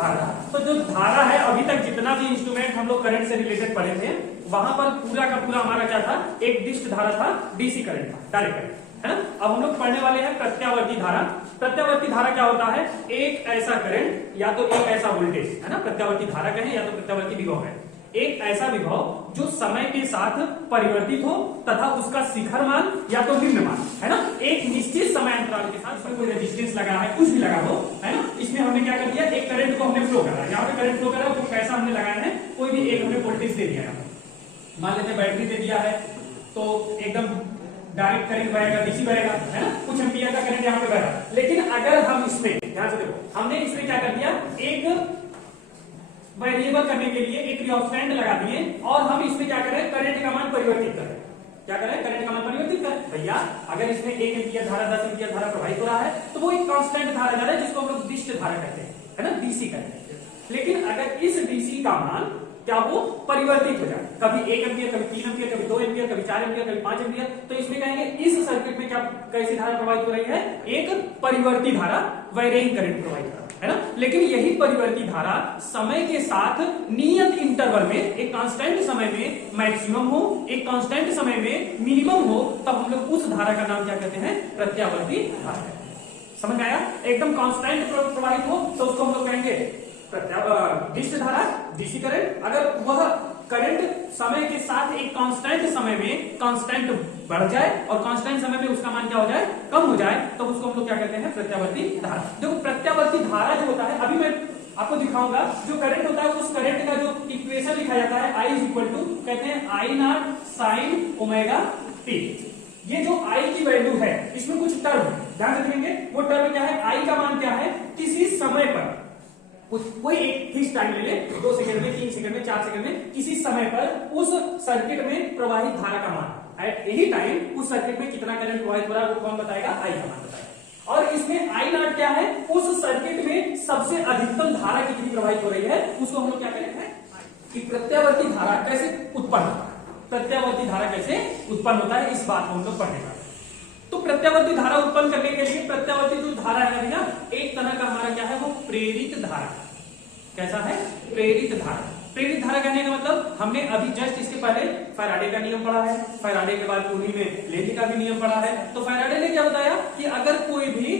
धारा। तो जो धारा है, अभी तक जितना भी इंस्ट्रूमेंट हम लोग करंट से रिलेटेड पढ़े थे, वहां पर पूरा का पूरा हमारा क्या था, एक डिस्ट धारा था, डीसी करंट था, डायरेक्ट करंट, है ना। अब हम लोग पढ़ने वाले हैं प्रत्यावर्ती धारा। प्रत्यावर्ती धारा क्या होता है, एक ऐसा करंट या तो एक ऐसा वोल्टेज, है ना, प्रत्यावर्ती धारा कहें या तो प्रत्यावर्ती विभव है, एक ऐसा विभव जो समय के साथ परिवर्तित हो तथा उसका शिखर मान या तो निम्न मान, है ना, एक निश्चित समय अंतराल के साथ, इसमें कोई रेजिस्टेंस लगा है, कुछ भी लगा हो, है ना, इसमें हमने क्या कर दिया, एक करंट को हमने फ्लो करा, यहाँ पे करंट फ्लो करा, वो कैसा हमने लगाया है, कोई भी एक हमने वोल्टेज दे दिया है, मान लेते हैं बैटरी दे दिया है, तो एकदम डायरेक्ट करंट बहेगा, डीसी बहेगा, है ना, कुछ एम्पियर का करंट यहाँ पे बह रहा है। लेकिन अगर हम इसमें ध्यान से देखो, हमने इसमें क्या कर दिया, एक वेरिएबल करने के लिए एक रियोस्टेंट लगा दिए और हम इसमें क्या करें, करंट का मान परिवर्तित करें, क्या करें, करंट का मान परिवर्तित करें। भैया अगर इसमें 1 एम्पियर धारा 10 एम्पियर धारा प्रवाहित हो रहा है तो वो एक कांस्टेंट धारा जा रहा है, जिसको हम लोग डिस्ट धारा कहते हैं, है ना, डीसी कहते हैं। लेकिन अगर इस डीसी का मान क्या हो, परिवर्तित हो जाए, कभी 1 एम्पियर, कभी 3 एम्पियर, कभी 2 एम्पियर, कभी 4 एम्पियर, कभी 5 एम्पियर, तो इसमें कहेंगे इस सर्किट में क्या, कैसी धारा प्रवाहित हो रही है, एक परिवर्ती धारा, वेरिइंग करंट प्रवाहित हो रहा है ना। लेकिन यही परिवर्ती धारा समय के साथ नियत इंटरवल में, एक कांस्टेंट समय में मैक्सिमम हो, एक कांस्टेंट समय में मिनिमम हो, तब हम लोग उस धारा का नाम क्या कहते हैं, प्रत्यावर्ती धारा। समझ में आया, एकदम कांस्टेंट प्रवाहित हो तो उसको हम लोग कहेंगे डिस्ट धारा, डीसी करंट। अगर वह करंट समय के साथ एक कांस्टेंट समय में कांस्टेंट बढ़ जाए और कांस्टेंट समय में उसका मान क्या हो जाए, कम हो जाए, तो उसको हम लोग क्या कहते हैं, प्रत्यावर्ती धारा। देखो प्रत्यावर्ती धारा जो होता है, अभी मैं आपको दिखाऊंगा, जो करंट होता है उस करंट का जो इक्वेशन लिखा जाता है, I इज इक्वल टू, कहते हैं I not sine omega T. ये जो I की वैल्यू है, इसमें कुछ टर्म ध्यान रखेंगे, वो टर्म क्या है, I का मान क्या है, किसी समय पर कोई एक फिक्स टाइम ले ले, 2 सेकंड में, 3 सेकंड में, 4 सेकंड में, किसी समय पर उस सर्किट में प्रवाहित धारा का मान, एट एनी टाइम उस सर्किट में कितना करंट प्रवाहित हो रहा है वो कौन बताएगा, I का मान बताएगा। और इसमें I नॉट क्या है, उस सर्किट में सबसे अधिकतम धारा कितनी प्रवाहित हो रही है, उसको हम लोग क्या करेंगे कि प्रत्यावर्ती धारा कैसे उत्पन्न होता है, प्रत्यावर्ती धारा कैसे उत्पन्न होता है, इस बात को हम लोग पढ़ेंगे। तो प्रत्यावर्ती धारा उत्पन्न करने के लिए प्रत्यावर्ती जो धारा है भैया, एक तरह का हमारा क्या है, वो प्रेरित धारा। कैसा है, प्रेरित धारा। प्रेरित धारा कहने का मतलब, हमने अभी जस्ट इसके पहले फैराडे का नियम पढ़ा है, फैराडे के बाद उन्हीं में लेंज का भी नियम पढ़ा है। तो फैराडे ने क्या बताया कि अगर कोई भी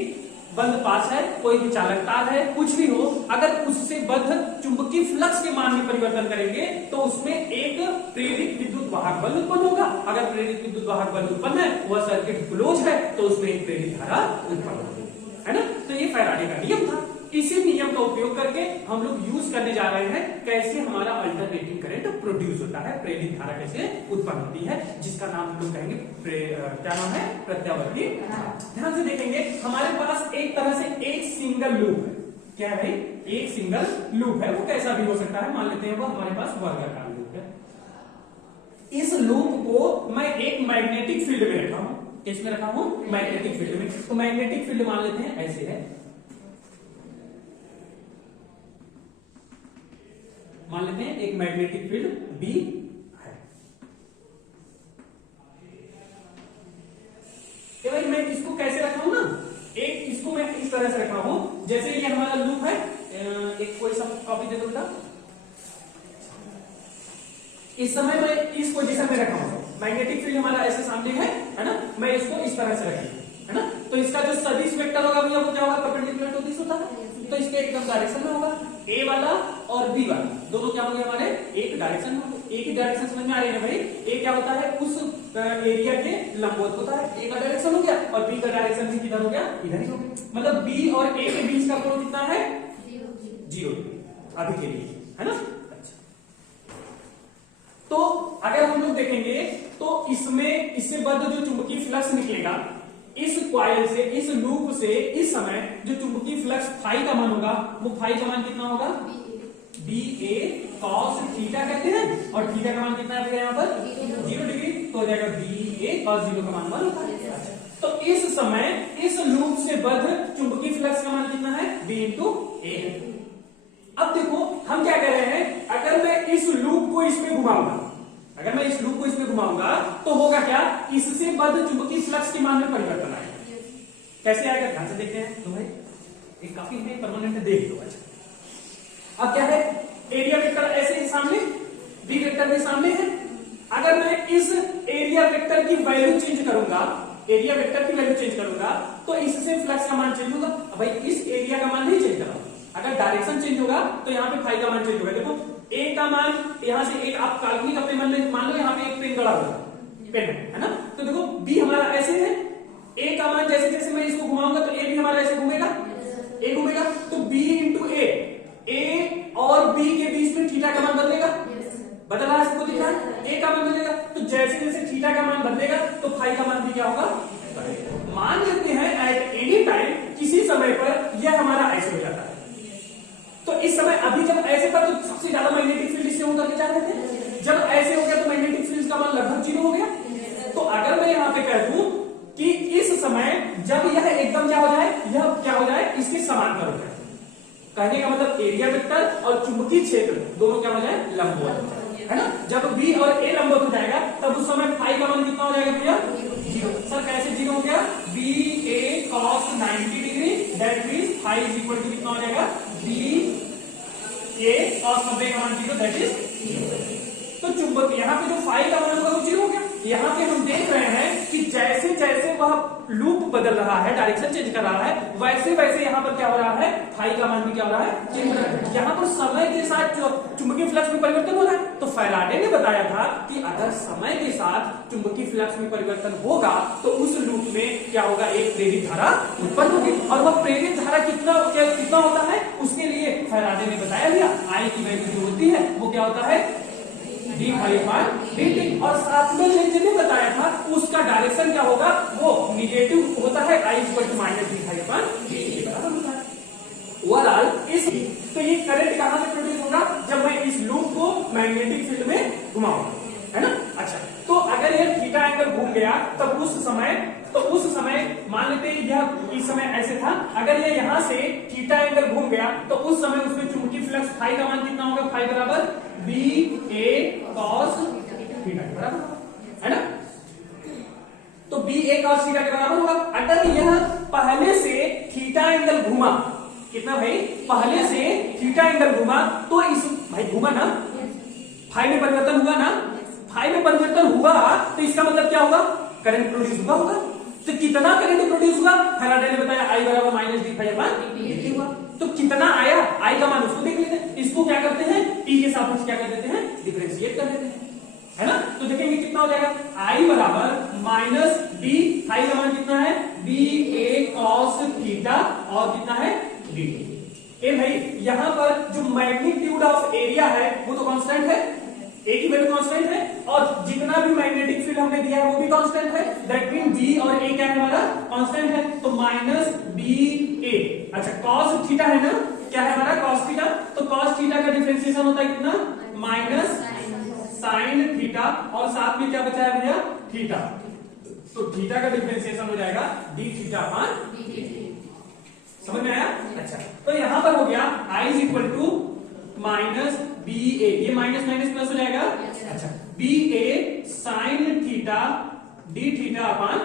बंद पास है, कोई भी चालक तार है, कुछ भी हो, अगर उससे बद्ध चुंबकीय फ्लक्स के मान में परिवर्तन करेंगे तो उसमें एक प्रेरित विद्युत वाहक बल उत्पन्न होगा। अगर प्रेरित विद्युत वाहक बल उत्पन्न है, वह सर्किट क्लोज है, तो उसमें एक प्रेरित धारा उत्पन्न होगी, है ना। तो ये फैराडे का नियम था। इसी नियम का उपयोग करके हम लोग यूज करने जा रहे हैं कैसे हमारा अल्टरनेटिंग करंट प्रोड्यूस होता है, प्रेरित धारा कैसे उत्पन्न होती है, जिसका नाम हम लोग कहेंगे क्या नाम है, प्रत्यावर्ती धारा। ध्यान से देखेंगे, हमारे पास एक तरह से एक सिंगल लूप है। क्या है भाई, एक सिंगल लूप है, वो कैसा भी हो सकता है, मान लेते हैं वो हमारे पास वर्गाकार लूप है। इस लूप को मैं एक मैग्नेटिक फील्ड में रखा हूं, इसमें रखा हूं मैग्नेटिक फील्ड में। तो मैग्नेटिक फील्ड मान लेते हैं ऐसे है, मान लेते हैं एक मैग्नेटिक फील्ड B है। भाई मैं इसको कैसे रखा हूं ना, एक इसको मैं इस तरह से रखा हूं, जैसे ये हमारा लूप है, एक कोई सा कॉपी दे दो बेटा। इस समय मैं इस पोजीशन में रखा हूं, मैग्नेटिक फील्ड हमारा ऐसे सामने है ना, मैं इसको इस तरह से रखी है ना। तो इसका जो सदिश वेक्टर होगा भैया वो क्या होगा, परपेंडिकुलर टू दिस होता है, तो इसके एकदम डायरेक्शन में होगा। A वाला और B वाला दोनों क्या होंगे हमारे, एक डायरेक्शन में, एक ही डायरेक्शन समझ में आ रही है भाई। A क्या होता है, उस एरिया के लंबवत होता है, A का डायरेक्शन हो गया, और B का डायरेक्शन भी किधर हो गया, इधर ही हो गया। मतलब B और A के बीच का कोण कितना है, 0 अभी के लिए, है ना। अच्छा, तो अगर हम लोग देखेंगे तो इसमें इससे बद्ध जो चुंबकीय फ्लक्स निकलेगा इस कॉइल से, इस लूप से, इस समय जो चुंबकीय फ्लक्स फाई का मान होगा, वो फाई का मान कितना होगा, BA cos थीटा कहते हैं, और थीटा का मान कितना है यहाँ पर 0 डिग्री, तो हो जाएगा BA cos 0 का मान 1 होता है। तो इस समय इस लूप से बद्ध चुंबकीय फ्लक्स का मान कितना है, B into A। अब देखो हम क्या कह रहे हैं, अगर मैं इस लूप को इसमें घुमाऊंगा, अगर मैं इस लूप को इसमें घुमाऊंगा तो होगा क्या, इससे बद्ध चुंबकीय फ्लक्स के मान में परिवर्तन आएगा। कैसे आएगा, ध्यान से देखते हैं। तो भाई एक काफी है परमानेंट, देख लो। अच्छा अब क्या है, एरिया वेक्टर ऐसे ही सामने, बी वेक्टर भी सामने है। अगर मैं इस एरिया वेक्टर की वैल्यू चेंज करूंगा, एरिया वेक्टर की वैल्यू चेंज करूंगा, तो इससे फ्लक्स का मान चेंज होगा। अब भाई इस एरिया का मान नहीं चेंज करा, अगर डायरेक्शन चेंज होगा तो यहाँ पे फाई का मान चेंज होगा। देखो ए का मान यहाँ से एक आप काल्पनिक अपने मन में मान लो, यहाँ पे एक पेन गड़ा होगा, पेन है ना, तो देखो बी हमारा ऐसे है, ए का मान जैसे जैसे मैं इसको घुमाऊंगा तो ए भी हमारा ऐसे घूमेगा, ए घूमेगा, तो बी इंटू ए और बी के बीच में थीटा का मान बदलेगा, बदल रहा है, सबको दिख रहा है, ए का मान बदलेगा, तो जैसे जैसे थीटा का मान बदलेगा तो फाई का मान भी क्या होगा। मान लेते हैं एट एनी टाइम, किसी समय पर यह हमारा ऐसे हो जाता है, तो इस समय अभी जब ऐसे था तो सबसे ज्यादा मैग्नेटिक फील्ड इससे होकर के जा रहे थे, जब ऐसे हो गया तो मैग्नेटिक फील्ड का मान लगभग 0 हो गया। तो अगर मैं यहाँ पे कह दूं कि इस समय जब यह एकदम क्या हो जाए, यह क्या हो जाए, इसके समांतर हो जाए, कहने का मतलब एरिया वेक्टर और चुंबकीय क्षेत्र दोनों क्या हो जाए, लंबवत हो जाए, है ना। जब बी और ए लंबवत हो जाएगा तब उस समय फाई का मान कितना हो जाएगा भैया, 0। सर कैसे 0 हो गया, B A cos 90 degree, that means phi is equal to कितना हो जाएगा, बी ए cos 90 का मान 0, दैट इज 0। तो चुंबक यहाँ पे जो फाई का मान होगा वो 0 हो गया। यहाँ पे हम देख रहे हैं कि जैसे जैसे वह लूप बदल रहा है, डायरेक्शन चेंज कर रहा है, वैसे वैसे यहाँ पर क्या हो रहा है, फाई का मान भी क्या हो रहा है, चेंज हो रहा है। यहाँ पर समय के साथ जो चुंबकीय फ्लक्स में परिवर्तन हो रहा है, तो फैराडे ने बताया था कि अगर समय के साथ चुंबकीय फ्लक्स में परिवर्तन होगा तो उस लूप में क्या होगा, एक प्रेरित धारा उत्पन्न होगी, और वह प्रेरित धारा कितना होता है, उसके लिए फैराडे ने बताया दिया, आई की वैल्यू जो होती है वो क्या होता है, डी फाई अपान dt, और साथ में ने बताया था उसका डायरेक्शन क्या होगा, वो निगेटिव होता है, i equal to minus d phi upon dt के बराबर होता है। ओवरऑल इस तो ये करंट कहां से प्रोड्यूस होगा, जब मैं इस लूप को मैग्नेटिक फील्ड में घुमाऊंगा, है ना। अच्छा, तो अगर यह थीटा एंगल घूम गया तब उस समय मान लेते हैं यह इस समय ऐसे था, अगर यह यहां से थीटा एंगल घूम गया तो उस समय उसमें चुंबकीय फ्लक्स फाई का मान कितना होगा, फाई बराबर बी ए cos थीटा के बराबर, है ना। तो बी ए cos थीटा के बराबर होगा। अगर यह पहले से थीटा एंगल घुमा, कितना भाई, पहले से थीटा एंगल घुमा, तो इस भाई घुमा ना, फाई में परिवर्तन हुआ ना, फाई में परिवर्तन हुआ तो इसका मतलब क्या होगा, करंट प्रोड्यूस होगा। तो कितना करंट प्रोड्यूस हुआ, फैराडे ने बताया आई बराबर minus d phi upon dt हुआ। तो कितना आया, आई का मान उसको देख लेते हैं, इसको क्या करते हैं, टी के सापेक्ष क्या कर देते हैं, डिफरेंशिएट कर देते हैं, है ना। तो देखेंगे कितना हो जाएगा, आई बराबर माइनस डी फाई का मान कितना है, बी ए cos थीटा, और कितना है dt। ए भाई यहाँ पर जो मैग्नीट्यूड ऑफ एरिया है वो तो कांस्टेंट है, ए की वैल्यू कांस्टेंट है, और जितना भी मैग्नेटिक फील्ड हमने दिया है वो भी कांस्टेंट है, दैट मीन बी और ए क्या है हमारा, कांस्टेंट है, तो माइनस बी ए। अच्छा, cos थीटा है ना, क्या है हमारा cos थीटा, तो cos थीटा का डिफरेंशिएशन होता है कितना, माइनस साइन थीटा, और साथ में क्या बचा है भैया, थीटा, तो थीटा का डिफरेंशिएशन हो जाएगा डी थीटा अपान dt। समझ में आया। अच्छा, तो यहां पर हो गया i is equal to minus b a, ये माइनस माइनस प्लस हो जाएगा। अच्छा, b a sine theta d theta upon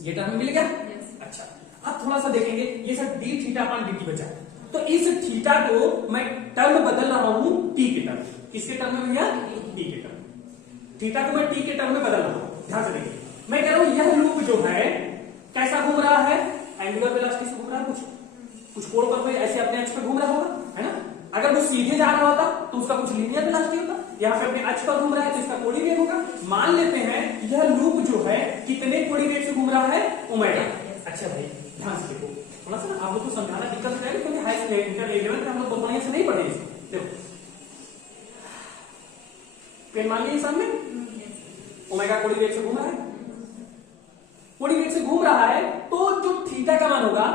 ये टर्म मिल गया। अच्छा, अब थोड़ा सा देखेंगे, ये सब डी थीटा अपान dt बचा, तो इस थीटा को मैं टर्म बदल रहा हूं टी के टर्म, किसके टर्म में भैया, टी के टर्म, थीटा को मैं टी के टर्म में बदल रहा हूं। ध्यान से देखिए, मैं कह रहा हूं यह लूप जो है कैसा घूम रहा है, एंगुलर वेलोसिटी से घूम रहा है, कुछ कोण पर कोई ऐसे अपने अक्ष पर घूम रहा होगा, है ना। अगर वो सीधे जा रहा होता तो उसका कुछ लीनियर वेलोसिटी होता, यहाँ पे अपने अक्ष पर घूम रहा है तो इसका कोणीय वेग होगा। मान लेते हैं यह लूप जो है कितने कोणीय वेग से घूम रहा है, ओमेगा। अच्छा भाई ध्यान से देखो, थोड़ा सा ना आप लोग को समझाना दिक्कत हो जाएगी, क्योंकि हाई इंटर हम लोग बढ़िया से नहीं पढ़े इसको। देखो पेन मान लीजिए सामने, ओमेगा कोणीय वेग से घूम रहा है, कोणीय वेग से घूम रहा है, तो जो थीटा का मान होगा,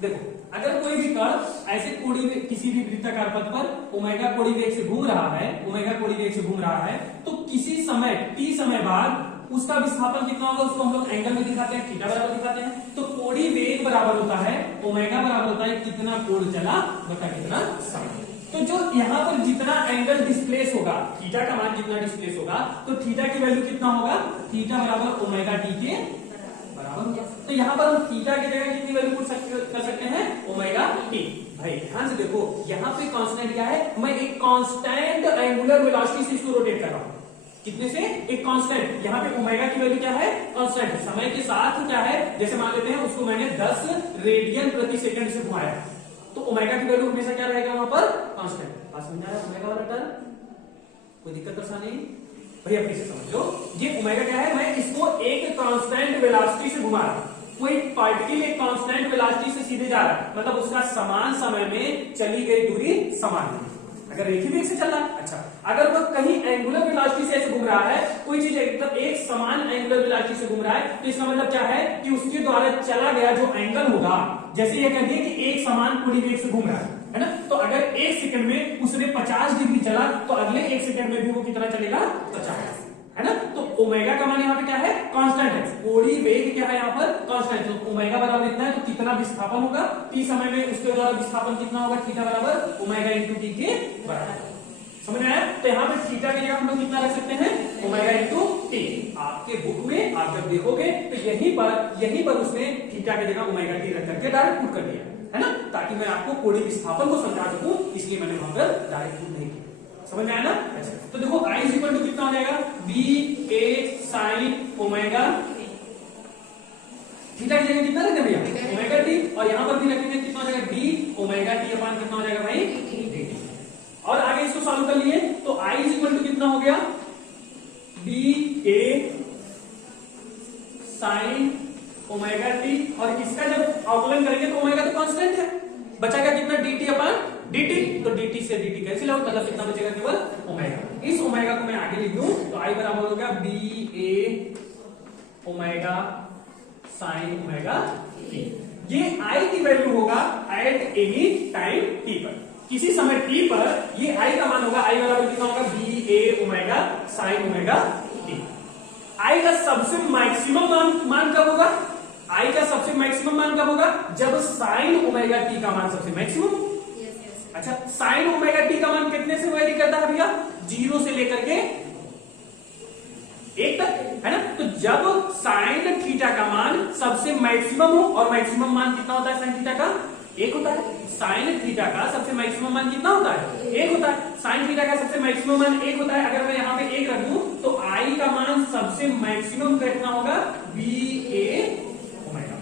देखो अगर कोई भी कण ऐसे कोणीय वेग किसी भी वृत्ताकार पथ पर ओमेगा कोणीय वेग से घूम रहा है, ओमेगा कोणीय वेग से घूम रहा है, तो किसी समय टी समय बाद उसका विस्थापन कितना होगा, उसको हम लोग एंगल में दिखाते हैं, थीटा बराबर दिखाते हैं। तो कोणीय वेग बराबर होता है, ओमेगा बराबर होता है कितना कोण चला बटा कितना समय। तो जो यहाँ पर जितना एंगल डिस्प्लेस होगा, थीटा का मान जितना डिस्प्लेस होगा, तो थीटा की वैल्यू कितना होगा, थीटा बराबर ओमेगा टी के बराबर। तो यहाँ पर हम थीटा की जगह कितनी वैल्यू पुट कर सकते हैं, ओमेगा टी। भाई ध्यान से देखो, यहाँ पे कांस्टेंट क्या है, मैं एक कांस्टेंट एंगुलर वेलोसिटी से इसको रोटेट कर रहा हूं। कितने से? एक कांस्टेंट। यहाँ पे ओमेगा की वैल्यू क्या है? कांस्टेंट। समय के साथ क्या है, जैसे मान लेते हैं उसको मैंने 10 रेडियन प्रति सेकंड से घुमाया, तो ओमेगा की वैल्यू हमेशा क्या रहेगा वहां पर? कांस्टेंट। बात समझ आया? ओमेगा वाला टर्म कोई दिक्कत परेशानी? भैया फिर से समझ लो, ये ओमेगा क्या है, मैं इसको एक कांस्टेंट वेलोसिटी से घुमा रहा हूं। कोई पार्टिकल एक कांस्टेंट वेलोसिटी से सीधे जा रहा है, मतलब उसका समान समय में चली गई दूरी समान है, अगर एक ही वेग से चल रहा है। अच्छा, अगर वो कहीं एंगुलर वेलोसिटी से ऐसे घूम रहा है, कोई चीज मतलब एक समान एंगुलर वेलोसिटी से घूम रहा है, तो इसका मतलब क्या है कि उसके द्वारा चला गया जो एंगल होगा, जैसे ये कह दिए कि एक समान कोणीय वेग से घूम रहा है ना, तो अगर एक सेकंड में उसने 50 डिग्री चला, तो अगले एक सेकंड में भी वो कितना चलेगा? 50, है ना। तो ओमेगा का मान यहाँ पे क्या है? कांस्टेंट है। कोणीय वेग क्या है यहाँ पर? कांस्टेंट। तो ओमेगा बराबर इतना है, तो कितना विस्थापन होगा टी समय में, उसके द्वारा विस्थापन कितना होगा? थीटा बराबर ओमेगा इंटू टी के बराबर। समझ में आया? तो यहाँ पे थीटा की जगह हम लोग कितना रख सकते हैं? Omega into T. आपके बुक में आप जब देखोगे तो यहीं पर उसने थीटा की जगह ओमेगा टी रख करके डायरेक्ट पुट कर दिया, है ना, ताकि मैं आपको कोणीय विस्थापन को समझा सकूं, इसलिए मैंने वहां पर डायरेक्ट पुट नहीं किया। समझ में आया ना? अच्छा, तो देखो I इज इक्वल टू कितना हो जाएगा? B a sine omega, theta की जगह कितना रखेंगे भैया? ओमेगा टी, और यहां पर भी रखेंगे कितना हो जाएगा? डी ओमेगा टी अपान कितना हो जाएगा भाई? डी। और आगे इसको सॉल्व कर लिए तो I इज इक्वल टू कितना हो गया? B a sign omega T, और इसका जब अवकलन करेंगे तो ओमेगा तो कांस्टेंट है, बचाएगा कितना? D T upon D T, तो डी टी से डी टी कैंसिल आउट, मतलब कितना बचेगा? केवल ओमेगा। इस ओमेगा को मैं आगे लिख दूं तो आई बराबर हो गया बी ए ओमेगा साइन ओमेगा टी। ये आई की वैल्यू होगा एट एनी टाइम टी पर, किसी समय टी पर ये आई का मान होगा। आई बराबर कितना होगा? बी ए ओमेगा साइन ओमेगा टी। आई का सबसे मैक्सिमम मान कब होगा? आई का सबसे मैक्सिमम मान कब होगा? जब साइन ओमेगा टी का मान सबसे मैक्सिमम। अच्छा, साइन ओमेगा टी का मान कितने से वेरी करता है भैया? 0 से लेकर के 1 तक, है ना। तो जब साइन थीटा का मान सबसे मैक्सिमम हो, और मैक्सिमम मान कितना होता है साइन थीटा का? 1 होता है। साइन थीटा का सबसे मैक्सिमम मान कितना होता है? 1 होता है। साइन थीटा का सबसे मैक्सिमम मान 1 होता है। अगर मैं यहाँ पे 1 रख दूं तो आई का मान सबसे मैक्सिमम कितना होगा? बी ए ओमेगा,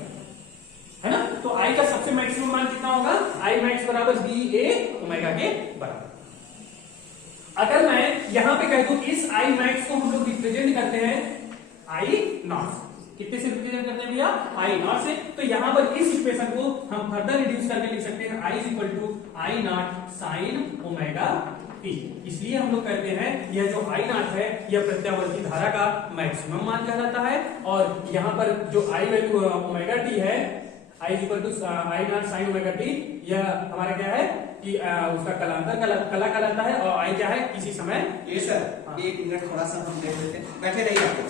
है ना। तो आई का सबसे मैक्सिमम मान कितना होगा? आई मैक्स बराबर बी ए ओमेगा के बराबर। अगर मैं यहां पे कह दूं इस आई मैक्स को हम लोग रिप्रेजेंट करते हैं आई नॉट, कितने से रिप्रेजेंट करते हैं भैया? आई नॉट से। तो यहां पर इस इक्वेशन को हम फर्दर रिड्यूस करके लिख सकते हैं i is equal to i naught sine omega t. इसलिए हम लोग कहते हैं यह जो आई नॉट है यह प्रत्यावर्ती धारा का मैक्सिमम मान कहलाता है, और यहां पर जो आई वैल्यू ओमेगा टी है, i is equal to i naught sine omega t, यह हमारा क्या है कि उसका कला कहलाता है, और आई क्या है? किसी समय। ये सर, हाँ। 1 मिनट थोड़ा सा हम देख लेते हैं, बैठे रहिए आप लोग।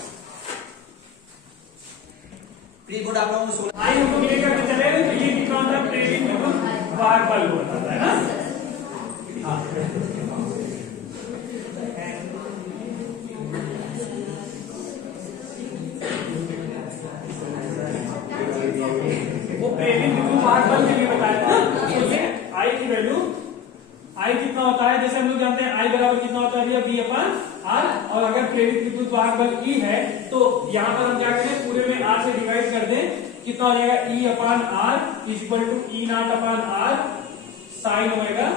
प्री बोर्ड आप लोगों को आई हम लोग ये करके चले तो ये कितना होता है? प्रेरित विद्युत वाहक बल होता है ना। हाँ, वो प्रेरित विद्युत वाहक बल के लिए बताया था ना। आई की वैल्यू, आई कितना होता है? जैसे हम लोग जानते हैं आई बराबर कितना होता है भैया? B upon R. और अगर प्रेरित विद्युत वाहक बल ई है तो यहां पर हम क्या करें? पूरे में आर से डिवाइड कर दें, कितना हो जाएगा? E upon r is equal to e naught upon r sine omega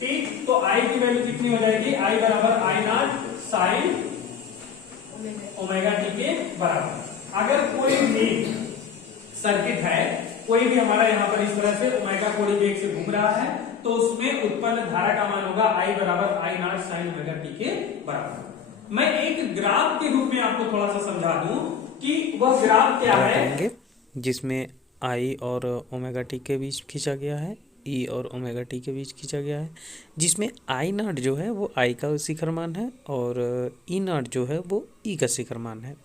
t. तो आई की वैल्यू कितनी हो जाएगी? आई बराबर i naught sine omega t के बराबर। अगर कोई भी सर्किट है, कोई भी हमारा यहाँ पर इस तरह से ओमेगा कोणीय वेग से घूम रहा है, तो उसमें उत्पन्न धारा का मान होगा आई बराबर i naught sine omega t के बराबर। मैं एक ग्राफ के रूप में आपको थोड़ा सा समझा दूं कि वह ग्राफ क्या है, जिसमें आई और ओमेगा टी के बीच खींचा गया है, ई और ओमेगा टी के बीच खींचा गया है, जिसमें आई नॉट जो है वो आई का शिखर मान है और ई नॉट जो है वो ई का शिखर मान है।